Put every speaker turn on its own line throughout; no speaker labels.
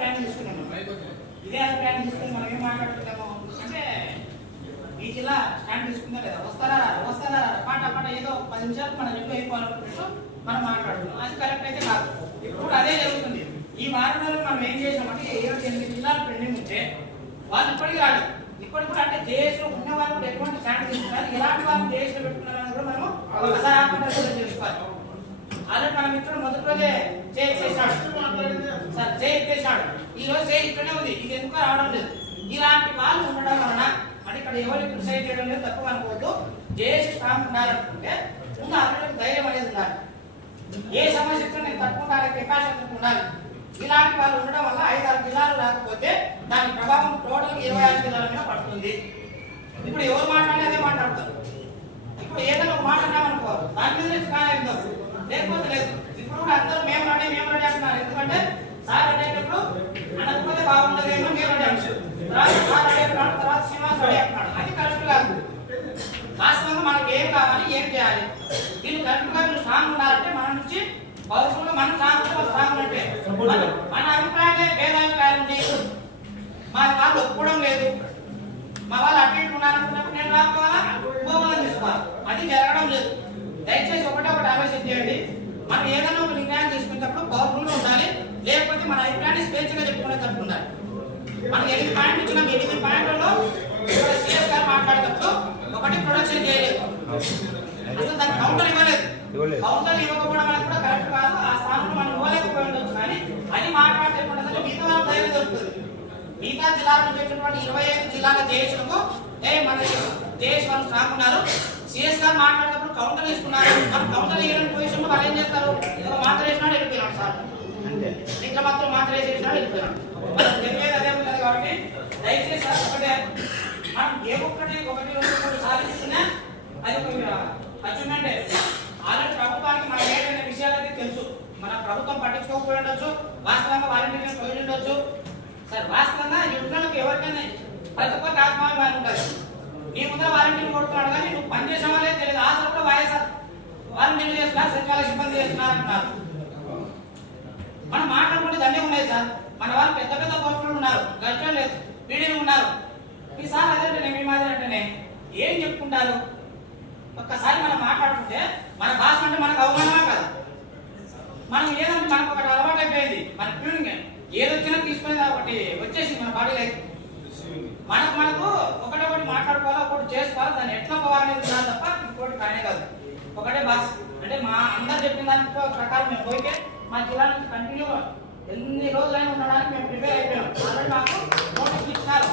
Plan తీసుకున్నాము ఇదే plan తీసుకుని మనం ఏం మాట్లాడుతున్నాము అంటే ఈ జిల్లా స్టాండ్ తీసుకుందా లేదా? వస్తారా వస్తారా పాట పాట ఏదో పది నిమిషాలు మనం ఎక్కువ అయిపోవాలనుకున్నట్టు మనం మాట్లాడుతున్నాం అది కరెక్ట్ అయితే కాదు. ఇప్పుడు అదే జరుగుతుంది. ఈ వారం మనం ఏం చేసామంటే ఇరవై ఎనిమిది జిల్లాలు పెండింగ్ ఉంటే వాళ్ళు ఇప్పటికీ రాడు ఇప్పటికి కూడా అంటే జేఎస్లో ఉన్న వాళ్ళు కూడా ఎటువంటి స్టాండ్ తీసుకున్నారు ఎలాంటి వాళ్ళు జేఎస్లో పెట్టుకున్నారని కూడా మనం ఒకసారి ఆత్మపరిశీలన చేసుకోవాలి. అదే మన మిత్రుడు మొదటి రోజే చేసేసాడు సార్ చేసేసాడు ఈ రోజు చేయి ఇక్కడే ఉంది. ఇది ఎందుకు రావడం లేదు. ఇలాంటి వాళ్ళు ఉండడం వలన అంటే ఇక్కడ ఎవరు క్రిటిసైజ్ చేయడం లేదు తక్కువ అనుకోవద్దు. దేశ స్ట్రాంగ్ ఉండాలనుకుంటే ముందు అందరికి ధైర్యం అనేది ఉండాలి. ఏ సమస్యతో నేను తట్టుకుంటానే కెపాసిటీ ఉండాలి. ఇలాంటి వాళ్ళు ఉండడం వల్ల ఐదు ఆరు జిల్లాలు రాకపోతే దాని ప్రభావం టోటల్ ఇరవై ఆరు జిల్లాల మీద పడుతుంది. ఇప్పుడు ఎవరు మాట్లాడేదే మాట్లాడతారు. ఇప్పుడు ఏదైనా ఒక మాట దాని మీద కాలేదు లేకపోతే లేదు. ఇప్పుడు కూడా అందరూ మేము రాడే మేము రాడే అంటున్నారు. ఎందుకంటే సార్ రెడీ అయినప్పుడు అనకపోతే బాగుండదు ఏమో మేము రెడీ అంటారు తర్వాత సార్ అంటున్నాడు తర్వాత శ్రీనివాస్ రెడీ అంటున్నాడు అది కరెక్ట్ కాదు. వాస్తవంగా మనకి ఏం కావాలి ఏం చేయాలి? దీన్ని కరెక్ట్గా మీరు స్ట్రాంగ్ ఉండాలంటే మన నుంచి పవర్ఫుల్ మనం స్ట్రాంగ్ స్ట్రాంగ్ అంటే మన- అభిప్రాయాలే వేరే అభిప్రాయాలు ఉంది మా వాళ్ళు ఒప్పుకోవడం లేదు. మా వాళ్ళు అటు ఇటు ఉన్నారనుకున్నప్పుడు నేను రాకపోవాలా పోవాలని తీసుకోవాలి. అది జరగడం లేదు. దయచేసి ఒకటే ఒకటి ఆలోచన చేయండి. మనం ఏదైనా ఒక నిర్ణయం తీసుకునేటప్పుడు పవర్ఫుల్గా ఉండాలి. లేకపోతే మన అభిప్రాయాన్ని స్వేచ్ఛగా చెప్పుకునే తప్పు ఉండాలి. మనం ఎనిమిది పాయింట్లు ఇచ్చిన ఎనిమిది పాయింట్లలో సిఎస్ గారు మాట్లాడేటప్పుడు ఒకటి ప్రొడక్షన్ చేయలేదు. అసలు దానికి కౌంటర్ ఇవ్వలేదు. కౌంటర్ ఇవ్వకపోవడం అనేది కూడా కరెక్ట్ కాదు. ఆ స్థానంలో మనం ఇవ్వలేకపోయి ఉండొచ్చు కానీ అది మాట్లాడితే మిగతా వాళ్ళకి ధైర్యం దొరుకుతుంది. మిగతా జిల్లాల నుంచి వచ్చినటువంటి ఇరవై ఐదు జిల్లాల జేఎస్లకు ఏ మన జేఎస్ వాళ్ళు స్ట్రాంగ్ ఉన్నారు. సిఎస్ గారు మాట్లాడేటప్పుడు కౌంటర్ తీసుకున్నారు. మనం కౌంటర్ ఇవ్వడానికి పొజిషన్ వాళ్ళు ఏం చేస్తారు? మాత్ర వేసినాడు వెళ్ళిపోయినాడు సార్. ఇట్లా మాత్రం మాత్ర వేసేసినాడు వెళ్ళిపోయినాడు అదే ఉంటుంది కాబట్టి దయచేసి సార్ ఒకటే మనం ఏ ఒక్కటి ఒకటి రెండు మూడు సాధిస్తున్నా అది ఒక అచీవ్మెంట్ ఆల్రెడీ ప్రభుత్వానికి మన ఏంటనే విషయాలన్నీ తెలుసు మన ప్రభుత్వం పట్టించుకోకపోయి ఉండొచ్చు వాస్తవంగా వాలంటీర్స్ పోయి ఉండొచ్చు సార్ వాస్తవంగా ఈ ఎవరికైనా ప్రతి ఒక్కరికి ఆత్మాభిమానం ఉంటుంది నీ ముందర వాలంటీర్ కొడుతున్నాడు కానీ నువ్వు పని వాళ్ళే తెలియదు ఆ కూడా వాయసార్ వాలంటీర్లు చేస్తున్నారు సచివాలయ సిబ్బంది చేస్తున్నారు అంటున్నారు మనం మాట్లాడుకుంటే దండే ఉన్నాయి సార్. మన వాళ్ళు పెద్ద పెద్ద పోస్టులు ఉన్నారు. గర్జలు లేదు. పీడీలు ఉన్నారు. ఈ సార్ అదేంటనే మీ మాదిరి అంటేనే ఏం చెప్పుకుంటారు? ఒక్కసారి మనం మాట్లాడుకుంటే మన భాష అంటే మనకు అవమానమా కదా? మనం ఏదంటే మనకు ఒకటి అలవాటు అయిపోయింది మన ట్యూనింగ్ ఏదొచ్చినా తీసుకునేది ఒకటి వచ్చేసింది మన బాడీలో మనకు మనకు ఒకటొకటి మాట్లాడుకోవాలి ఒకటి చేసుకోవాలి దాన్ని ఎట్లా పోవాలనేది తప్ప ఇంకోటి కానే కాదు. ఒకటే భాష. అంటే మా అందరు చెప్పిన దాని ప్రకారం మేము పోయితే మా జిల్లా నుంచి కంటిన్యూ ఎన్ని రోజులైనా ఉండడానికి మేము ప్రిపేర్ అయిపోయాం. ఆల్రెడీ మాకు నోటీస్ ఇచ్చినారు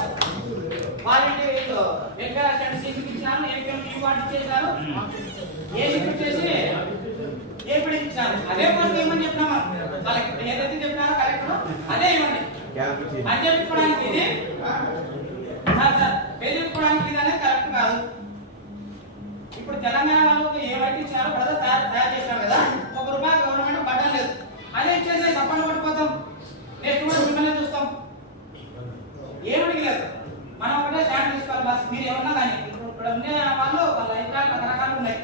వాలంటీర్ వీళ్ళు వెంకటాచార్య సీసీకి ఇచ్చినారు ఏపీఎం టీ వచ్చేసి ఏపీ ఇచ్చినారు అదే పోస్ట్ ఏమని చెప్పినామా కలెక్టర్ ఏదైతే చెప్పినారో కలెక్టర్ అదే ఇవ్వండి. అని చెప్పుకోవడానికి ఇది సార్ సార్ పెళ్ళిపోవడానికి ఇది అనేది కరెక్ట్ కాదు ఇప్పుడు తెలంగాణ వాళ్ళకు ఏమైతే ఇచ్చినారో బ్రదర్ తయారు తయారు చేశారు కదా? ఒక రూపాయి గవర్నమెంట్ పడ్డం లేదు. అదే ఇచ్చేసి తప్పని పట్టుకోతాం నెక్స్ట్ కూడా మిమ్మల్ని చూస్తాం. ఏమడికి లేదు మనం ఒకటే స్టాండ్ తీసుకోవాలి బస్. మీరు ఏమన్నా కానీ ఇప్పుడు ఇక్కడ ఉండే వాళ్ళు వాళ్ళ అభిప్రాయాలు రకరకాలు ఉన్నాయి.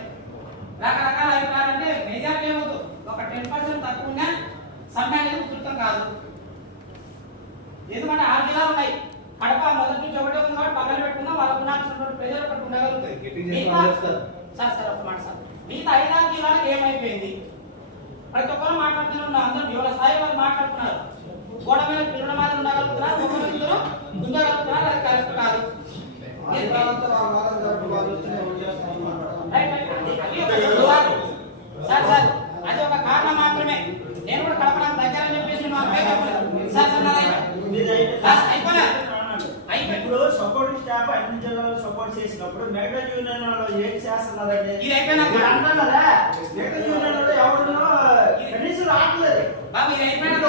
రకరకాల అభిప్రాయాలు అంటే మెజార్టీ ఏమవుతుంది ఒక టెన్ పర్సెంట్ తక్కువ ఉన్నా సమ్మె అనేది ఉధృతం కాదు. ఎందుకంటే ఆరు జిల్లాలు ఉన్నాయి కడప మొదటి నుంచి ఒకటే ఉంది కాబట్టి పక్కన పెట్టుకున్నా వాళ్ళకు ఉండాల్సినటువంటి ప్రజలు ఒకటి
చేస్తారు.
సార్ సార్ ఒక మాట సార్. మిగతా ఐదారు జిల్లాలకు ఏమైపోయింది? ప్రతి ఒక్కరు మాట్లాడుతున్నారు అందరూ ఎవరి స్థాయి వాళ్ళు మాట్లాడుతున్నారు. గోడ మీద పిల్లల మీద ఉండగలుగుతున్నారు? ఉండగలుగుతున్నారు అది కరెక్ట్ కాదు. Right, right. సార్ సార్ అది ఒక కారణం మాత్రమే నేను కూడా కడప నాకు దగ్గర అని చెప్పేసి నేను అబ్బాయి చెప్పలేదు సార్ సార్ నాది అయిపోయింది. సార్, అయిపోలే అయిపోయింది
ఇప్పుడు సపోర్ట్ స్టాఫ్ అన్ని జిల్లాలు సపోర్ట్ చేసినప్పుడు మెగా యూనియన్ వాళ్ళు ఏం చేస్తున్నారండి?
ఇది అయిపోయినాక.
మీరు అంటున్నారా మెగా యూనియన్ వాళ్ళు ఎవరు కనీసం రావట్లేదు.
బాబు ఇది అయిపోయినాక.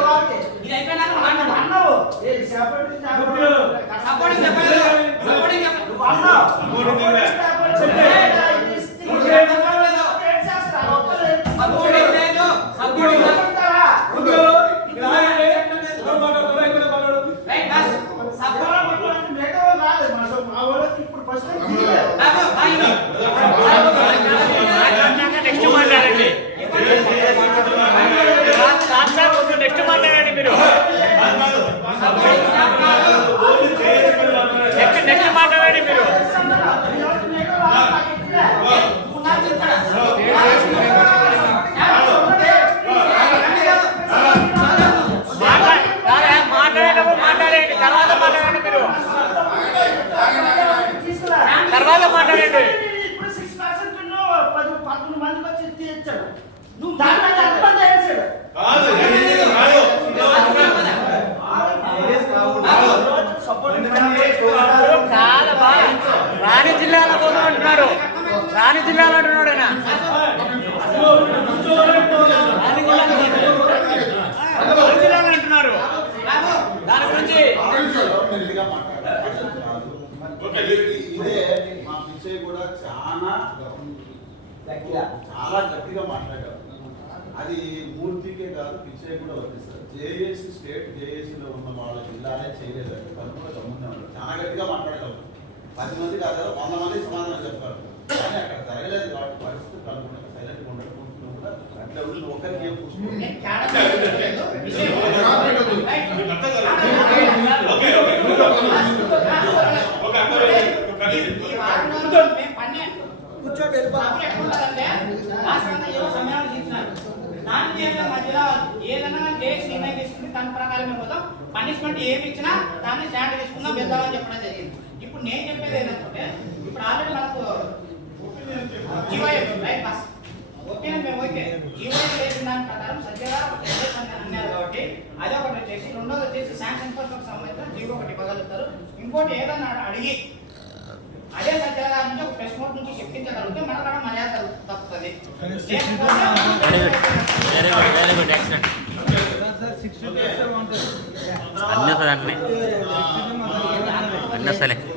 ఇది
అయిపోయినాక మాట్లాడు
అన్నావు ఏది సపోర్ట్ స్టాఫ్
సపోర్టింగ్ చెప్పలేదు సపోర్టింగ్ చెప్పలేదు
నువ్వు అన్నావు
సపోర్టింగ్
సపోర్ట్
చెప్పలే.
స్టాఫ్ వాళ్ళు చెప్పే, ఇది ఇస్తే
నువ్వు
ఏం
చెప్పలేదు.
చేస్తారు? ఒక్కరు
సపోర్టింగ్ లేదు సపోర్టింగ్ లేదు.
చెప్తారా?
రైట్ బాస్ సపోర్ట్
ఎవరో ఒకరు మెగా వాళ్ళు రాలేదు మన సో- మా వాళ్ళకి ఇప్పుడు ప్రస్తుతం తెలియదు.
బాబు బాయ్
నెక్స్ట్ మాట్లాడండి లాస్ట్ లాస్ట్ కొంచెం నెక్స్ట్ మాట్లాడండి మీరు
రాణి జిల్లాలు అంటున్నాడు. ఆయన. అన్ని జిల్లాలు అంటున్నారు. దాని గురించి
ఇదే మా పిచ్చయ్య కూడా చాలా చాలా గట్టిగా మాట్లాడారు. అది మూర్తికే కాదు పిచ్చయ్య కూడా వర్తిస్తారు జేఏసీ స్టేట్ జేఏసీలో ఉన్న వాళ్ళ జిల్లాలే చేయలేదండి. కనుక గమ్మున్నారు చాలా గట్టిగా మాట్లాడగలరు పది మంది కాదు వంద మంది సమాధానం చెప్తారు కానీ అక్కడ జరగలేదు కాబట్టి పరిస్థితి కనుక సైలెంట్గా ఉండకుండా కూడా అట్లా ఉండి ఒక్కరికి ఏం
ఏదైనా కేసు నిర్ణయం తీసుకుని దాని ప్రకారం మేము పోతాం పనిష్మెంట్ ఏమి ఇచ్చినా దాన్ని స్టాండ్ తీసుకుందాం వెళ్దామని చెప్పడం జరిగింది ఇప్పుడు నేను చెప్పేది ఏంటంటే ఇప్పుడు already GOM right pass opinion మేము ఓకే. జీవోఎం చేసిన దాని ప్రకారం సత్యగా నిర్దేశం అన్నారు కాబట్టి అదే ఒకటి వచ్చేసి రెండోది వచ్చేసి శాంక్షన్ పోస్టులకు సంబంధించిన జీవో ఒకటి ఇవ్వగలుగుతారు. ఇంకోటి ఏదన్నా అడిగి అదే గారి నుంచి ఒక ప్రెస్ నోట్ నుంచి చెప్పించగలిగితే మనకు కూడా మర్యాద తప్పుతుంది
very good very good very good excellent అన్నీ వస్తుంది అన్నీ అన్నీ వస్తాయి